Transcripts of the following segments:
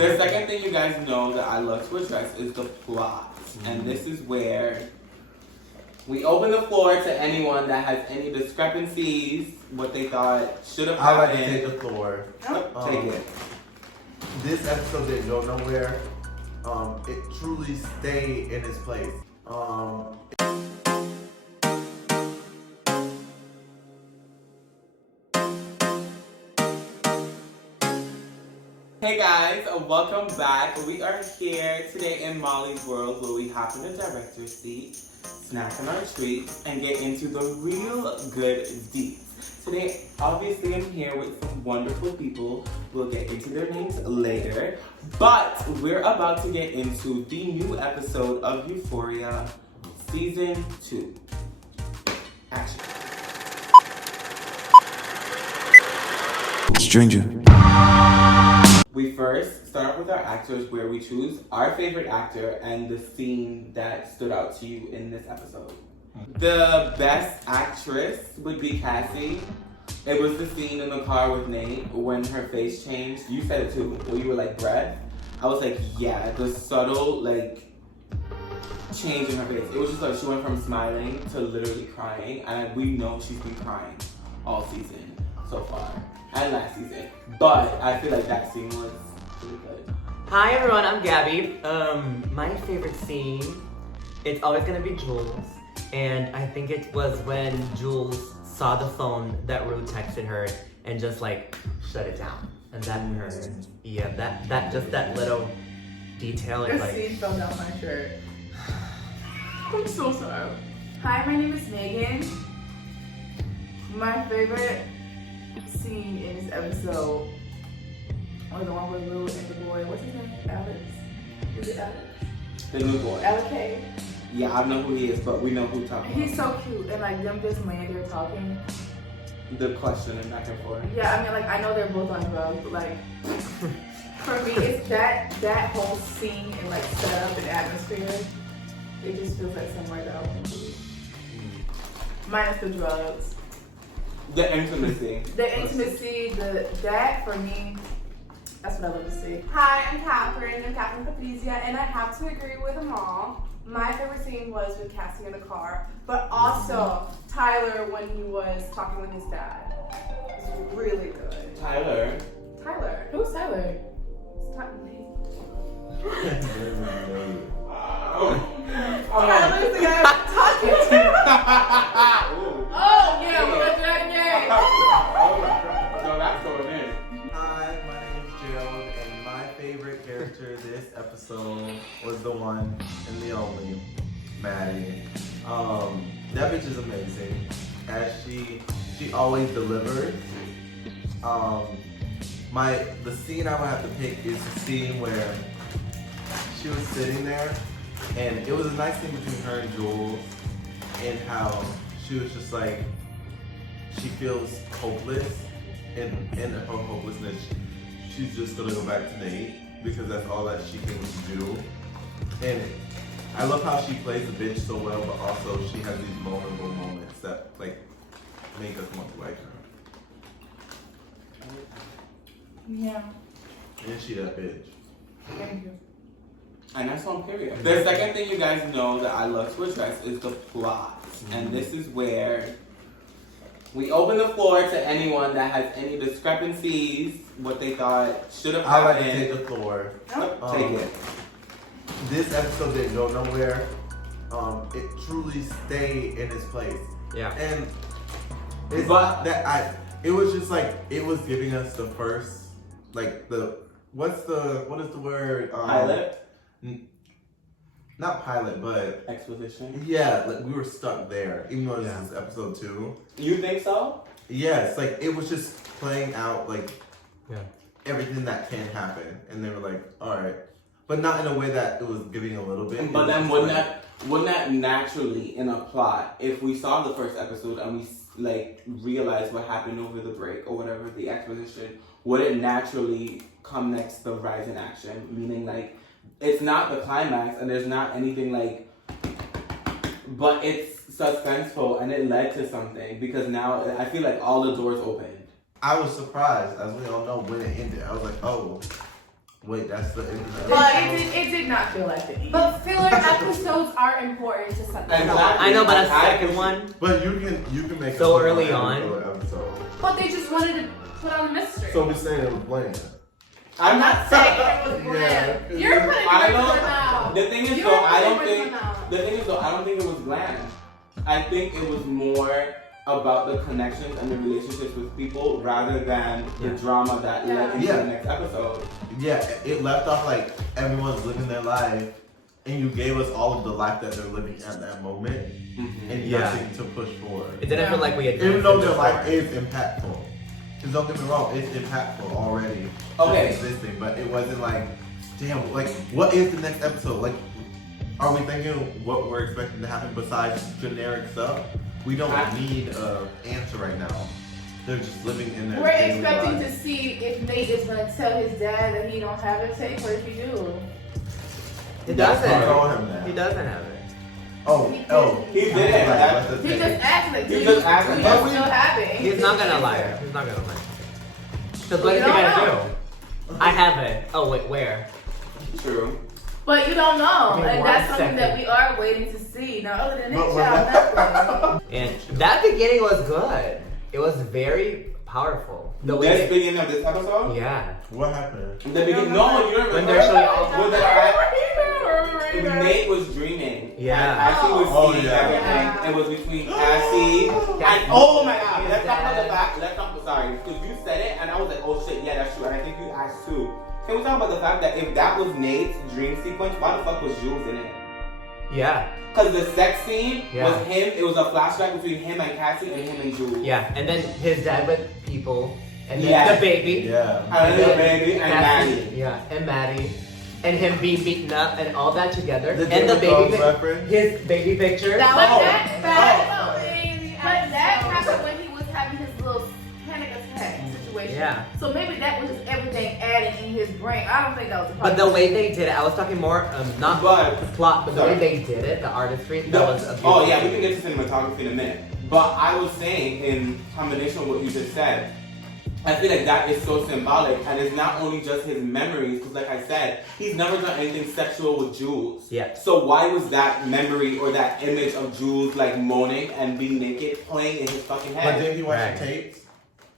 The second thing you guys know that I love to address is the plot. And this is where we open the floor to anyone that has any discrepancies, what they thought should have I happened. like to take the floor. Take it. This episode didn't go nowhere. It truly stayed in its place. Hey guys, welcome back. We are here today in Molly's world where we hop in the director's seat, snack on our treats, and get into the real good deets. Today, obviously, I'm here with some wonderful people. We'll get into their names later. But we're about to get into the new episode of Euphoria, Season 2. Action. Stranger. We first start off with our actors where we choose our favorite actor and the scene that stood out to you in this episode. The best actress would be Cassie. It was the scene in the car with Nate when her face changed. You said it too, where you were like, breath. I was like, yeah, the subtle change in her face. It was just like she went from smiling to literally crying, and we know she's been crying all season so far. And last season. But I feel like that scene was really good. Hi everyone, I'm Gabi. My favorite scene, it's always gonna be Jules. And I think it was when Jules saw the phone that Rue texted her and just shut it down. And that hurt. Yeah, that little detail is The seed fell down my shirt. I'm so sorry. Hi, my name is Meagan. My favorite scene in this episode was the one with Rue and the boy. What's his name? Alex? Is it Alex? The new boy. Alex. Yeah, I know who he is, but we know who talking He's so cute, and them just laying there talking. The question and back and forth. Yeah, I mean, I know they're both on drugs, but for me, it's that whole scene and setup and atmosphere. It just feels like somewhere that I want to be. Minus the drugs. The intimacy. The intimacy, that for me, that's what I love to see. Hi, I'm Catherine Papizia, and I have to agree with them all. My favorite scene was with Cassie in the car, but also Tyler when he was talking with his dad. It was really good. Tyler. Who's Tyler? It's not me. Oh. Tyler's the guy I'm talking to. Oh, yeah, we're doing it. No, that's going in. Hi, my name is Gerald, and my favorite character this episode was the one and the only, Maddie. That bitch is amazing. As she always delivers. The scene I would have to pick is the scene where she was sitting there, and it was a nice scene between her and Jules, and how she was just she feels hopeless, and in her hopelessness, she's just gonna go back to Nate because that's all that she can do. And I love how she plays the bitch so well, but also she has these vulnerable moments that make us want to like her. Yeah. And she that bitch. Thank you. And that's on period. The second thing you guys know that I love to address is the plot. And this is where we open the floor to anyone that has any discrepancies, what they thought should have I like happened. to take the floor. Take it. This episode didn't go nowhere. It truly stayed in its place. Yeah. And it's not that it was just it was giving us the first, what is the word? Pilot? Not pilot, but Exposition? yeah, we were stuck there, even though this is episode 2. You think so? Yes, it was just playing out Yeah. everything that can happen, and they were alright, but not in a way that it was giving a little bit. But then wouldn't that naturally in a plot, if we saw the first episode and we realized what happened over the break or whatever, the exposition, would it naturally come next to the rise in action? Meaning it's not the climax and there's not anything but it's suspenseful and it led to something because now I feel like all the doors opened. I was surprised, as we all know, when it ended. I was like, oh, Wait, that's the end of the But episode? it did not feel like the end. But filler episodes are important to something. Exactly. I know, but a I second one. But you can make So a early filler on. episode. But they just wanted to put on a mystery. So we're saying it was bland. I'm not saying it was bland. Yeah. You're putting I words in my don't. mouth. The thing is, You're though, I don't putting words in think. my mouth. The thing is, though, I don't think it was bland. I think it was more about the connections and the relationships with people rather than the drama that led into the next episode. Yeah, it left off like everyone's living their life, and you gave us all of the life that they're living at that moment, and nothing to push forward. It didn't feel like we had. Even though their life is impactful. Because don't get me wrong, it's impactful already. Okay. Just existing, but it wasn't like, damn, like, what is the next episode? Like, are we thinking what we're expecting to happen besides generic stuff? We don't need an answer right now. They're just living in their We're daily expecting lives. to see if Nate is gonna tell his dad that he don't have a tape, or if he do. He Don't doesn't. call him that. He doesn't have it. Oh, He didn't. He just asked like, He do you just asked do you him. still have it? He's not gonna lie. He's not gonna lie. Because what We is he don't gonna know. do? I have it. Oh wait, where? True. But you don't know, Give me and one that's something second. that we are waiting to see. Now, other than that, But y'all, nothing. And that beginning was good. It was very powerful. The way This beginning of this episode? yeah. What happened? The beginning. No, you don't When remember. they're showing all When Remember. Nate was dreaming. Yeah. And Cassie was Oh, seeing yeah. everything. Yeah. It was between Cassie and oh my god. Let's talk about the fact. Let's talk. Sorry, because you said it, and I was like, oh shit, yeah, that's true. And I think you asked too. Can we talk about the fact that if that was Nate's dream sequence, why the fuck was Jules in it? Yeah. Because the sex scene Yeah. was him. It was a flashback between him and Cassie and him and Jules. Yeah. And then his dad with people. And then Yeah. the baby. Yeah. And then the baby and Cassie. Maddie. Yeah. And Maddie. And him being beaten up and all that together. The and the Game of baby Thrones reference? his baby picture. That Oh. was but that happened when he was having his little panic attack situation. Yeah. So maybe that was just everything added in his brain. I don't think that was a But the way they did it, I was talking more, not But- the plot, but the Sorry. way they did it, the artistry, that No. was a Oh beautiful yeah, we thing. can get to cinematography in a minute. But I was saying, in combination with what you just said, I feel like that is so symbolic, and it's not only just his memories, because like I said, he's never done anything sexual with Jules. Yeah. So why was that memory or that image of Jules like moaning and being naked playing in his fucking But head? did he watch Right. the tapes?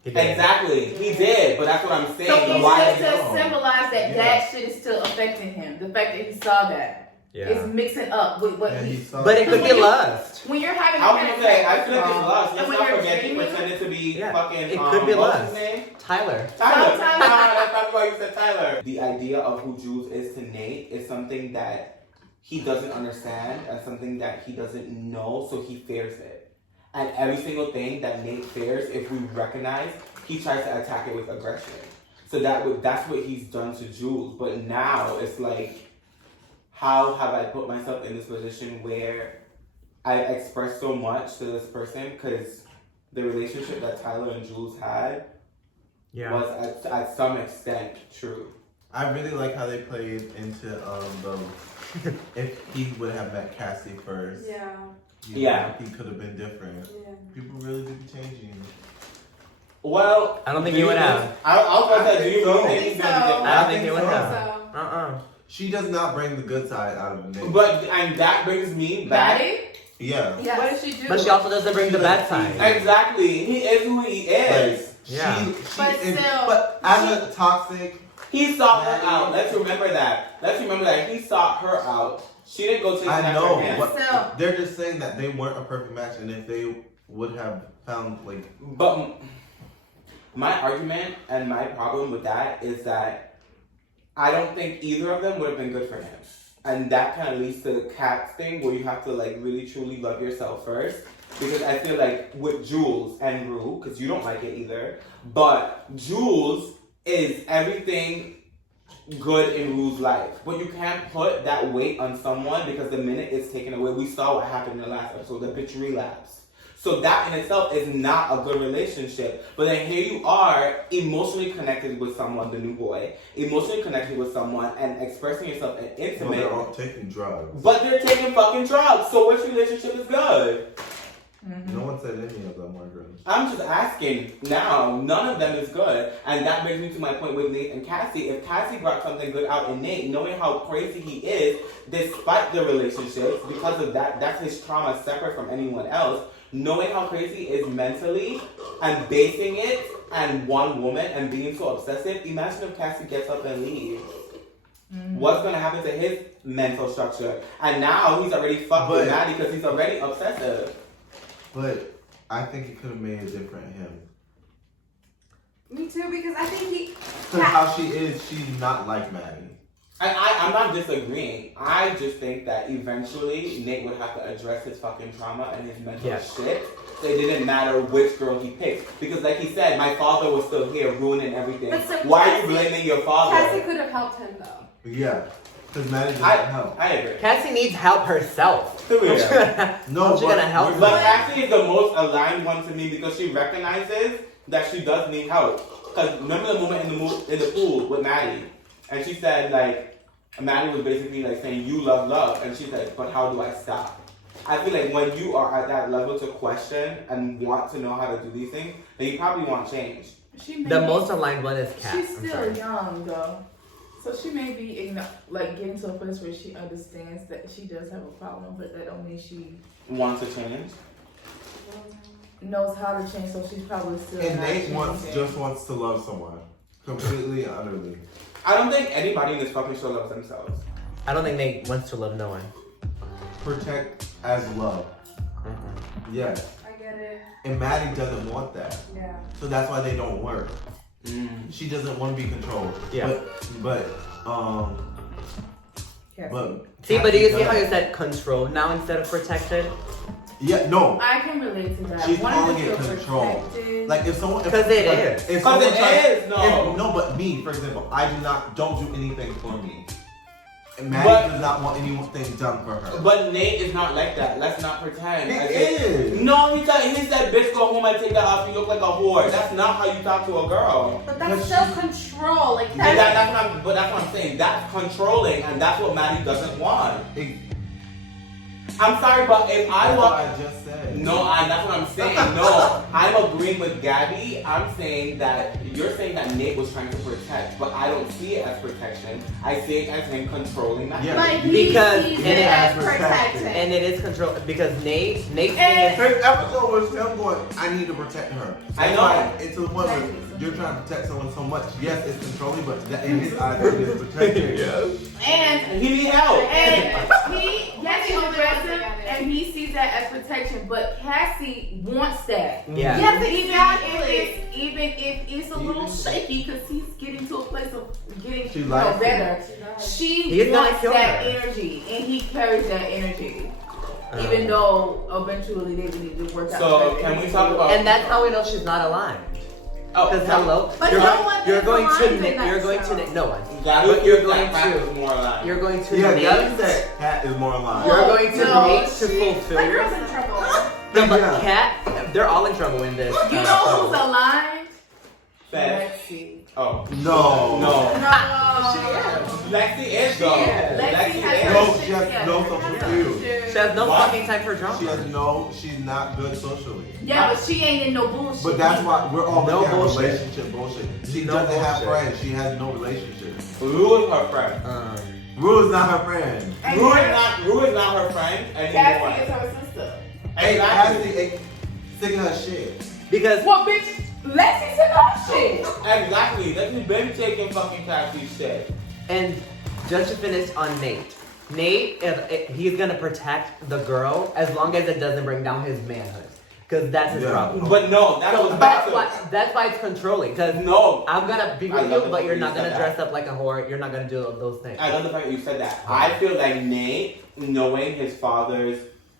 He did. Exactly, he did, but that's what I'm saying. So it's why just is to it? symbolize that Yeah. that shit is still affecting him. The fact that he saw that Yeah. is mixing up with what Yeah, he. he saw But it could be lust. When you're having a I was panic gonna say, attack, I feel like it's lost. and Let's when not you're forget he dreaming, pretended to be Yeah, fucking. it could be what's lust. his name? Tyler. Tyler. Sometimes- That's not why you said Tyler. The idea of who Jules is to Nate is something that he doesn't understand and something that he doesn't know, so he fears it. And every single thing that Nate fears, if we recognize, he tries to attack it with aggression. So that's what he's done to Jules. But now it's like, how have I put myself in this position where I express so much to this person? Because the relationship that Tyler and Jules had Yeah. was at some extent true. I really like how they played into the if he would have met Cassie first. Yeah. you know, Yeah. he could have been different. Yeah. People really do be changing. Well, I don't think do he would think- have. I was gonna I say, do think you so. really think he's gonna be I different? I don't think he would so. have. So, She does not bring the good side out of Nate. But and that brings me back. Maddie? yeah. Yes. What did she do? But she also doesn't bring the bad side. Exactly, he is who he is. Like, Yeah. She But is, still, but as a toxic, He sought her out. Let's remember that. He sought her out. She didn't go chasing I after know. him. But So- they're just saying that they weren't a perfect match, and if they would have found like But my argument and my problem with that is that I don't think either of them would have been good for him. And that kind of leads to the cat thing where you have to like really truly love yourself first. Because I feel like with Jules and Rue, because you don't like it either, but Jules is everything good in Rue's life. But you can't put that weight on someone because the minute it's taken away, we saw what happened in the last episode, the bitch relapse. So that in itself is not a good relationship. But then here you are, emotionally connected with someone, the new boy, emotionally connected with someone and expressing yourself and well, intimate. they're all taking drugs. But they're taking fucking drugs. So which relationship is good? No one said any of them were good. I'm just asking now. None of them is good, and that brings me to my point with Nate and Cassie. If Cassie brought something good out in Nate, knowing how crazy he is, despite the relationships, because of that, that's his trauma separate from anyone else. Knowing how crazy he is mentally and basing it on one woman and being so obsessive. Imagine if Cassie gets up and leaves. What's gonna happen to his mental structure? And now he's already fucked with Maddie because he's already obsessive. But I think it could have made a different him. Me too, because I think he. Because how she is, she's not like Maddie. I'm not disagreeing. I just think that eventually Nate would have to address his fucking trauma and his mental shit. So it didn't matter which girl he picked. Because like he said, my father was still here ruining everything. So why are you blaming your father? Cassie could have helped him though. Yeah. Because Maddie doesn't help. I agree. Cassie needs help herself. No, How's she gonna help? But Cassie is the most aligned one to me because she recognizes that she does need help. Because remember the moment in the pool with Maddie, and she said like, Maddie was basically like saying you love, and she said, but how do I stop? I feel like when you are at that level to question and want to know how to do these things, then you probably want change. The most aligned one is Kat. She's still young though. So she may be like getting to a place where she understands that she does have a problem, but that don't mean she wants to change. Knows how to change. So she's probably still. And not Nate changing. just wants to love someone completely and utterly. I don't think anybody in this fucking show loves themselves. I don't think Nate wants to love no one. Protect as love. Yes. I get it. And Maddie doesn't want that. Yeah. So that's why they don't work. She doesn't want to be controlled. Yeah. But see, but do you see how you said control now instead of protected? Yeah, no. I can relate to that. She's One calling to it feel control. protected. Like if someone, Because it is. Because it is. No. No, but me, for example, I don't do anything for me. And Maddie does not want anything done for her. But Nate is not like that. Let's not pretend. It is. No, he said, bitch, go home and take that off. You look like a whore. That's not how you talk to a girl. But that's self-control. Like But that's what I'm saying. That's controlling, and that's what Maddie doesn't want. I'm sorry, but if I walk, I just said. no, that's what I'm saying. No, I'm agreeing with Gabi. I'm saying that you're saying that Nate was trying to protect, but I don't see it as protection. I see it as him controlling that. Yeah. But Because sees it it is as protected. protecting. And it is control because Nate's thing And- is First episode was him going, I need to protect her. I know. Like, it's to the point where you're trying to protect someone so much. Yes, it's controlling, but that, in his eyes, it is protecting. And He need help. He's aggressive, and he sees that as protection. But Cassie wants that. Yeah. Yes, Even if it's a little shaky, because he's getting to a place of getting She likes better. He's She gonna wants kill that her. energy, and he carries that energy. Even though eventually they need to work out. So can we talk about? and that's how we know she's not aligned. Because hello, But you're, no one you're is going aligned to in Nick. that You're going show. to Nick. No one. Gabi But you're feels going like Kat to. is more alive. You're going to Yeah, Nate. Gabi said Kat is more alive. You're going to No, Nate to That fulfill. girl's in trouble. No, but Yeah. Kat, they're all in trouble in this. You know who's aligned? Fed. Lexi. Oh. No. No. No. Lexi is though. Lexi has No, her she shit has no together. social skills. She has no What? fucking time for drama. She's not good socially. Yeah, but she ain't in no bullshit. But that's why we're all No in bullshit. relationship bullshit. She No doesn't have bullshit. friends. She has no relationship. Rue is her friend. Rue is not her friend. And Rue Cassie is not her friend anymore. is her sister. Hey, Exactly. Cassie, sticking her shit. Because Well, bitch, Lexi's in her shit. Exactly. Lexi's been taking fucking Cassie's shit. and just to finish on Nate. Nate, he's gonna protect the girl as long as it doesn't bring down his manhood, because that's his Yeah. problem. But no, that So was back that's why it's controlling. Because No. I'm gonna be I with love you, the but fact you're that not you gonna said dress that. up like a whore. You're not gonna do those things. I love the fact that you said that. I feel like Nate, knowing his father's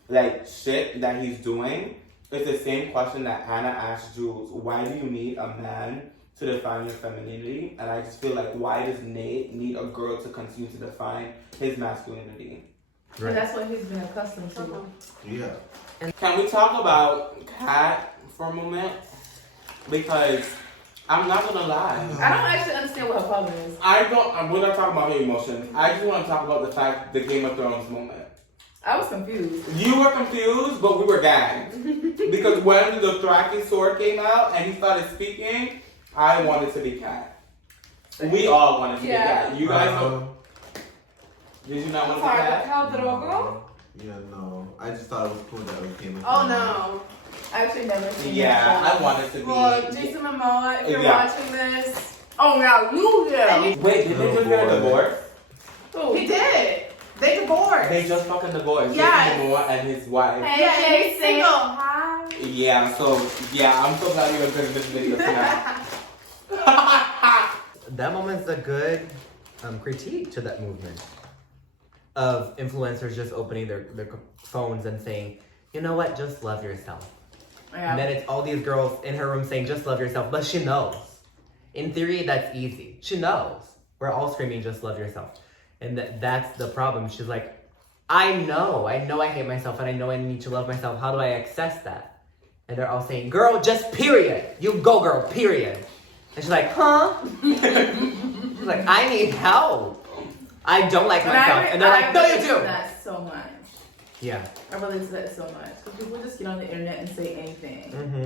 like shit that he's doing, it's the same question that Anna asked Jules. Why do you need a man to define your femininity? And I just feel like, why does Nate need a girl to continue to define his masculinity? And that's what he's been accustomed to. Yeah. Can we talk about Kat for a moment? Because I'm not gonna lie. I don't actually understand what her problem is. We're not talking about her emotions. I just want to talk about the fact, the Game of Thrones moment. I was confused. You were confused, but we were gagged. Because when the Thraki sword came out and he started speaking, I wanted to be Cat. We all wanted to be Cat. You guys know? Did you not want to be Cat? Cal Drogo? Yeah, no. I just thought it was cool that we came in. Oh no. I actually never seen Yeah, that. I wanted to be. Well, Jason Momoa, if you're watching this. Oh, now you did. Wait, did they just get a divorce? Who? He did. They divorced. They just fucking divorced. Yes. Jason Momoa and his wife. Hey, Yeah, he's single. Hi. Yeah, so, yeah, I'm so glad you guys did this video tonight. That moment's a good critique to that movement of influencers just opening their phones and saying, you know what, just love yourself. Yeah. And then it's all these girls in her room saying, just love yourself. But she knows. In theory, that's easy. She knows. We're all screaming, just love yourself. And that's the problem. She's like, I know I hate myself and I know I need to love myself. How do I access that? And they're all saying, girl, just period. You go, girl, period. And she's like, huh? She's like, I need help. I don't like myself. And they're like, no, you do. That so much. Yeah. I relate to that so much. Because people just get on the internet and say anything. Mm-hmm.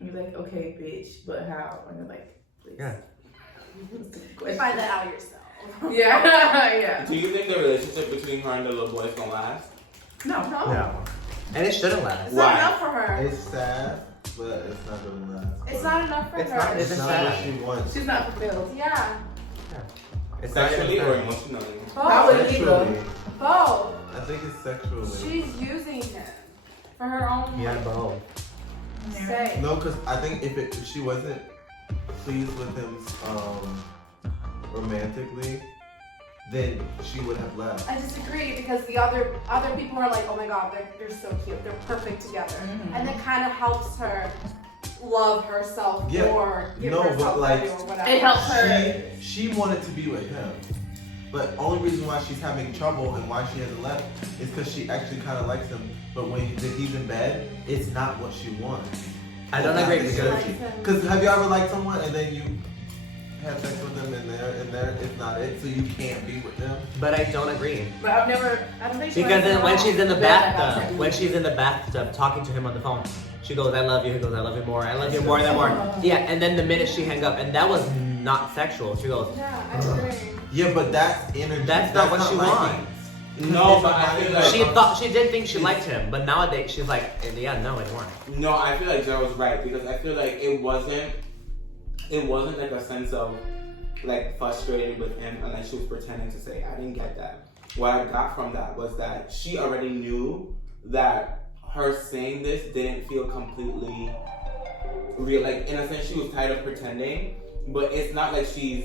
And you're like, okay, bitch, but how? And you're like, please. Yeah. Find that out yourself. Yeah, yeah. Do you think the relationship between her and the little boy is gonna last? No. No. And it shouldn't last. It's Why? not enough for her. It's sad, but it's not gonna last. It's not enough for It's her. not- It's It's not sad. what she wants. She's not fulfilled. Yeah. It's not Sexually even or fair. emotionally? Probably Both. Sexually. Both. I think it's sexually. She's using him for her own Yeah, both. sake. No, because I think if she wasn't pleased with him romantically, then she would have left. I disagree because the other people are like, oh my god, they're so cute, they're perfect together, and it kind of helps her love herself Yeah. more, give No, herself but, like, value or whatever. It helps her. She wanted to be with him. But only reason why she's having trouble and why she hasn't left is because she actually kind of likes him. But when he's in bed, it's not what she wants. I don't agree because- Because have you ever liked someone and then you have sex with them and it's not it, so you can't be with them? But I don't agree. But I don't think she Because then when she's in the bathtub, bathtub talking to him on the phone, she goes, I love you. He goes, I love you more. I love you more than more. Yeah, and then the minute she hung up, and that was not sexual. She goes, Yeah, I agree. Yeah, but that's energy. that's not what she liking. wants. No, but I feel like She did think she liked him, but nowadays she's like, yeah, no anymore. no, I feel like Gerald's right because I feel like it wasn't like a sense of like frustrated with him and like she was pretending to say. I didn't get that. What I got from that was that she already knew that her saying this didn't feel completely real. Like in a sense, she was tired of pretending, but it's not like she's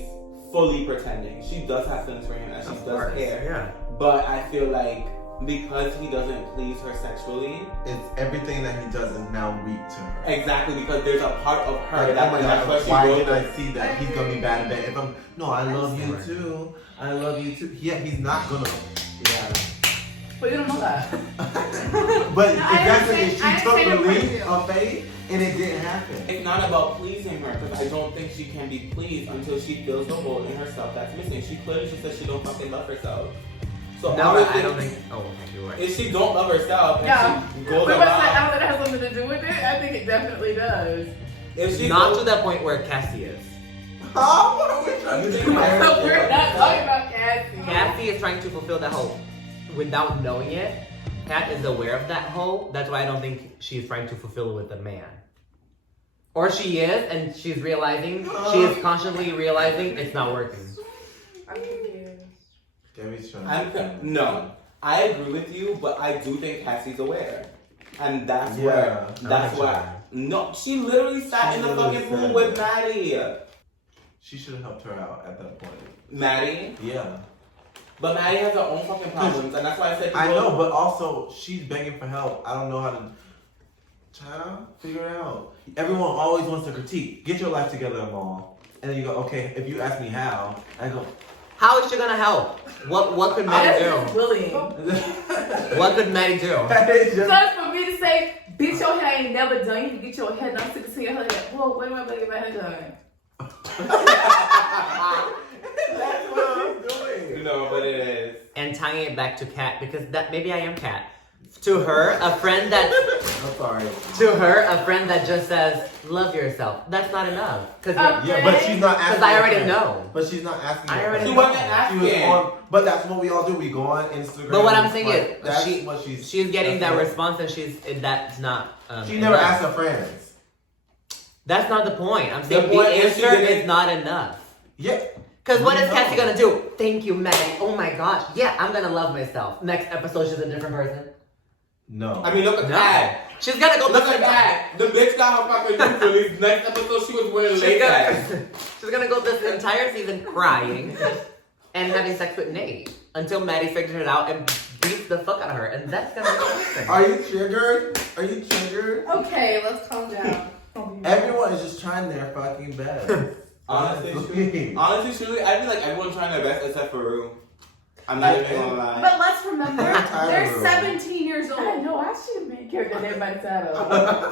fully pretending. She does have feelings for him and she does care. Yeah. But I feel like because he doesn't please her sexually, It's everything that he does is now weak to her. exactly because there's a part of her Like, that oh my that's God, what why she did goes I see that? He's gonna be bad at bed. If I'm, no, I love you too. I love you too. Yeah, he's not gonna. Yeah. But you don't know that. But No, I exactly, understand- she I took understand the your point of leap view. of faith and it didn't happen. It's not about pleasing her because I don't think she can be pleased until she fills the hole in herself that's missing. She clearly just said she don't fucking love herself. So No, I obviously, don't think. Oh, okay, you're right. if she don't love herself and Yeah. she But goes I around, don't think it has something to do with it. I think it definitely does. if she Not goes, to that point where Cassie is. Oh, what are we trying You to think do? We're not talking about Cassie. Cassie is trying to fulfill that hole without knowing it. Kat is aware of that hole. That's why I don't think she's trying to fulfill it with a man. Or she is, and she's realizing, she is consciously realizing it's not working. I'm confused. Gabi's trying I'm to- no, I agree with you, but I do think Cassie's aware, and that's Yeah, where I'm that's not why. sure. No, she literally sat She in the literally fucking pool said with that. Maddie. She should have helped her out at that point. Maddie, Yeah. but Maddie has her own fucking problems, and that's why I said. I people- know, but also she's begging for help. I don't know how to. Child, figure it out. Everyone always wants to critique. Get your life together, Amal. And then you go, okay. If you ask me how, I go. How is she gonna help? What could Maddie That's do? bullying. What could Maddie do? It's just- Because for me to say, bitch, your hair ain't never done, you can get your hair done, stick to your hair like, whoa, wait, wait, get my hair done. That's what she's doing. No, but it is. And tying it back to Kat, because that maybe I am Kat. To her, a friend that I'm sorry. to her, a friend that just says, love yourself. That's not enough. Because Yeah, but she's not asking. I already her. know. But she's not asking. I her. already She know. wasn't asking. She was on, but that's what we all do. We go on Instagram. But what I'm saying like, is, that's what she's getting that that's response, and that's not. She never enough. asked her friends. That's not the point. I'm saying The the, point is she answer didn't- is not enough. Yeah. Because what is No. Cassie gonna do? Thank you, Megan. Oh my gosh. Yeah, I'm gonna love myself. Next episode, she's a different person. No. I mean, look at No. that. She's gonna go. Look at that. The bitch got her fucking news release. Next episode, she was wearing latex. She's gonna go this entire season crying and having sex with Nate until Maddie figures it out and beats the fuck out of her, and that's gonna be Are you triggered? Are you triggered? Okay, let's calm down. Everyone is just trying their fucking best. Honestly, Honestly. truly, I feel like everyone's trying their best except for Rue. I'm not even gonna lie. But let's remember, they're Tyler. 17 years I old. know, I should have made character everybody's title.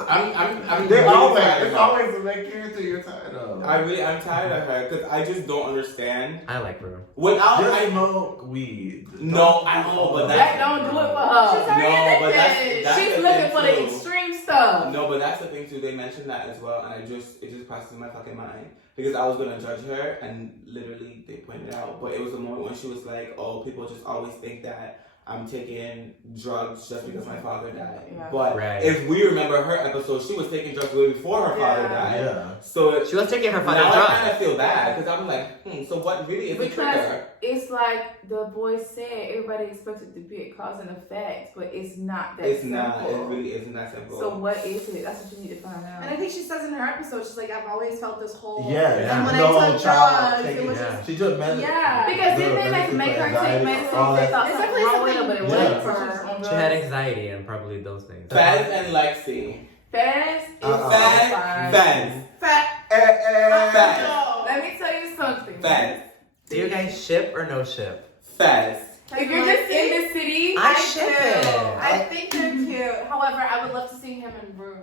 I'm They really always, tired it's of her. always the main character you're tired of. I'm tired of her because I just don't understand. I like her. Without Just I smoke weed. No, I know, but That don't do it for her. She's already No, but addicted. that's She's the looking thing for the too. extreme stuff. No, but that's the thing too. They mentioned that as well, and it just passes my fucking mind because I was gonna judge her, and literally they pointed out. But it was the moment when she was like, "Oh, people just always think that I'm taking drugs just because my father died." Yeah. But Right. if we remember her episode, she was taking drugs way before her father Yeah. died. Yeah. So She was taking her now father's I drugs. kind of feel bad because I'm like, so what really is the Because trigger? it's like the boy said, everybody expects it to be a cause and effect, but it's not that It's simple. not. It really isn't that simple. So what is it? That's what you need to find out. And I think she says in her episode, she's like, I've always felt this hole. Yeah. And when No I took child drugs, it taking- was Yeah. just, She took medicine. yeah. Because didn't they like make her take medicine? They thought It's something definitely wrong with her, but it something wasn't Yeah. for her. She had anxiety and probably those things. Fez and Lexi. Fez is Fez. fine. Fez. fat. Fez. No. Let me tell you something. Fez. Do you guys ship or no ship? Fez. If you're just in the city, I ship it. I think they're cute. However, I would love to see him and Rue.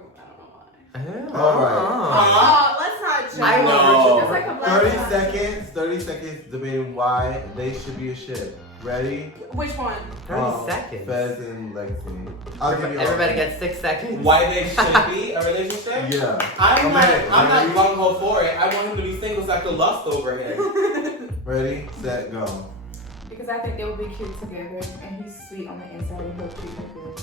I don't know why. All right. Oh, let's not judge. I know. It's like a black 30 tie. seconds. 30 seconds debating why they should be a ship. Ready? Which one? 30 seconds. Fez and Lexi. I'll give you all. Everybody gets 6 seconds. Why they should be a relationship? Yeah. I'm Okay, not ready? gung ho for it. I want him to be single so I can lust over him. Ready, set, go. because I think they would be cute together, and he's sweet on the inside and he'll treat her good.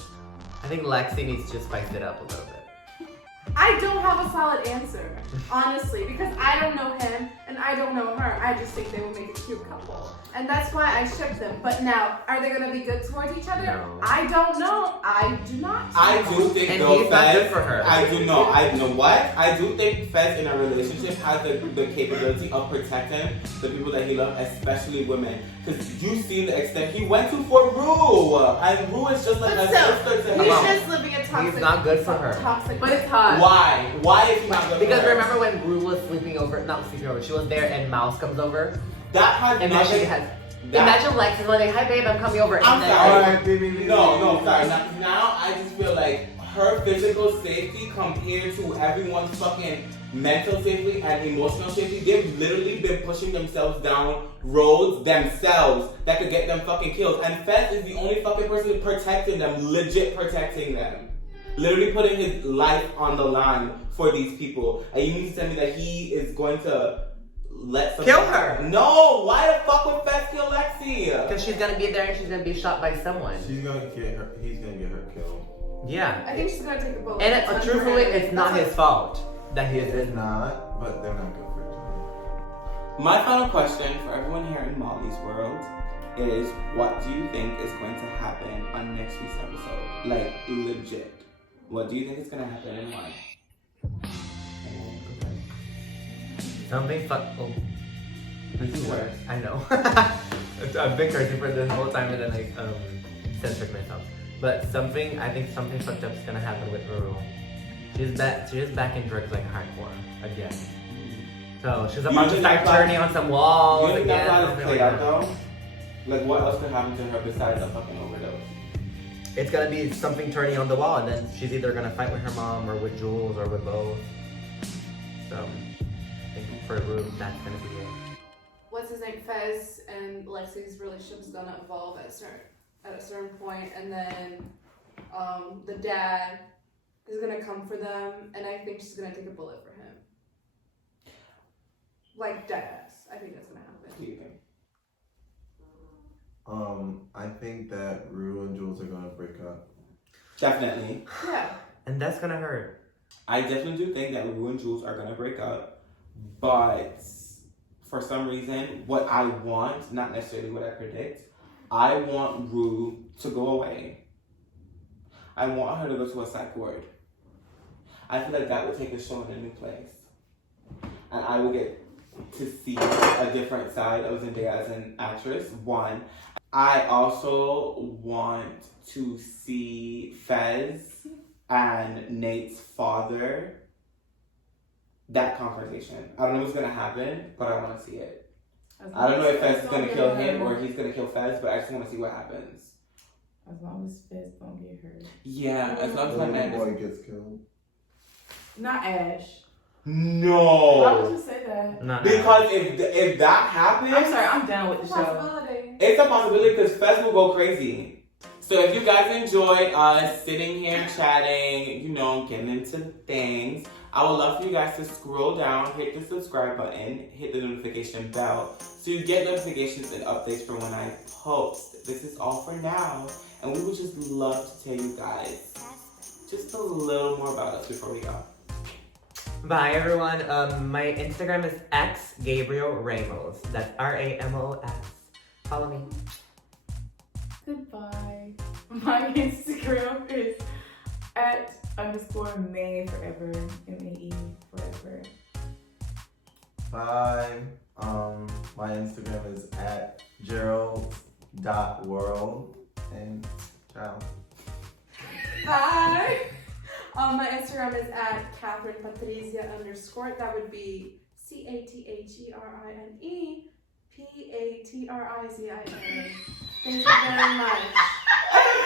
I think Lexi needs to spice it up a little bit. I don't have a solid answer, honestly, because I don't know him and I don't know her. I just think they would make a cute couple. And that's why I ship them. But now, are they going to be good towards each other? No. I don't know. I do not. I do think And though he's not good Fez, for her. I do know. I know what? I do think Fez in a relationship has the capability of protecting the people that he loves, especially women. Because you've seen the extent he went to for Rue. And Rue is just like But a still, sister to he's him. just living a toxic. He's not good for her. Toxic. But it's hot. Why? Why is he not good Because for her? remember when Rue was sleeping over, not sleeping over, she was there and Mouse comes over? That has And then she nothing. has, that- imagine Lexi one day, hi babe, I'm coming over. I'm And then, sorry. Alright, baby. No, sorry. Now I just feel like her physical safety compared to everyone's fucking mental safety and emotional safety, they've literally been pushing themselves down roads themselves that could get them fucking killed. And Fez is the only fucking person protecting them, legit protecting them. Literally putting his life on the line for these people. And you mean to tell me that he is going to let something Kill her. No! Why the fuck would Fez kill Lexi? Because she's gonna be there and she's gonna be shot by someone. She's gonna get her. He's gonna get her killed. Yeah. I think she's going to take a bullet. And truthfully, it's not his fault that he is It's in. not, but they're not good for each other. My final question for everyone here in Molly's world is, what do you think is going to happen on next week's episode? Like, legit. What do you think is going to happen and why? Something fuck. Oh. This is worse. I know. I've been cursing for this whole time and then I censored myself. But I think something fucked up is gonna happen with Ruru. She's back in drugs like hardcore again. So she's about to start turning on some walls You think again. that's how it's something played like out that. though? Like, what else could happen to her besides a fucking overdose? It's gonna be something turning on the wall, and then she's either gonna fight with her mom or with Jules or with both. So I think for Ruru, that's gonna be it. What's his name? Fez and Lexi's relationship is going to evolve at a certain point, and then the dad is gonna come for them, and I think she's gonna take a bullet for him. Like deadass. I think that's gonna happen. What do you think? I think that Rue and Jules are gonna break up. Definitely. Yeah. And that's gonna hurt. I definitely do think that Rue and Jules are gonna break up, but for some reason, what I want, not necessarily what I predict, I want Rue to go away. I want her to go to a psych ward. I feel like that would take the show in a new place. And I will get to see a different side of Zendaya as an actress, one. I also want to see Fez and Nate's father, that confrontation. I don't know what's gonna happen, but I want to see it. I don't know if Fez is gonna kill him or he's gonna kill Fez, but I just want to see what happens. As long as Fez don't get hurt. Yeah, as long as my The man boy gets killed. Not Ash. Why would No, you say that? Not because if that happens, I'm sorry, I'm done with the show. Possibility. it's a possibility because Fez will go crazy. So if you guys enjoyed us sitting here chatting, getting into things, I would love for you guys to scroll down, hit the subscribe button, hit the notification bell, so you get notifications and updates for when I post. This is all for now, and we would just love to tell you guys just a little more about us before we go. Bye everyone. My Instagram is xgabrielramos. That's RAMOS. Follow me. Goodbye. My Instagram is @_May forever. MAE forever. Bye. My Instagram is @geralds.world. And ciao. Hi. My Instagram is @CatherinePatricia_. That would be CATHERINEPATRIZIA. Thank you very much.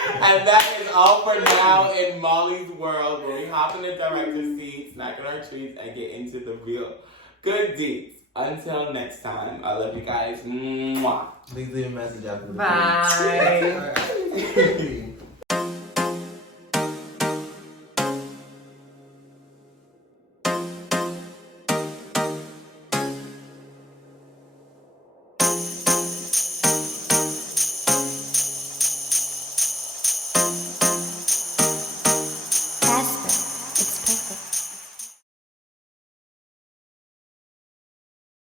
And that is all for now in Molly's world, where we hop in the director's seat, snack on our treats, and get into the real good deeds. Until next time, I love you guys. Mwah. Please leave a message after the Bye. beep.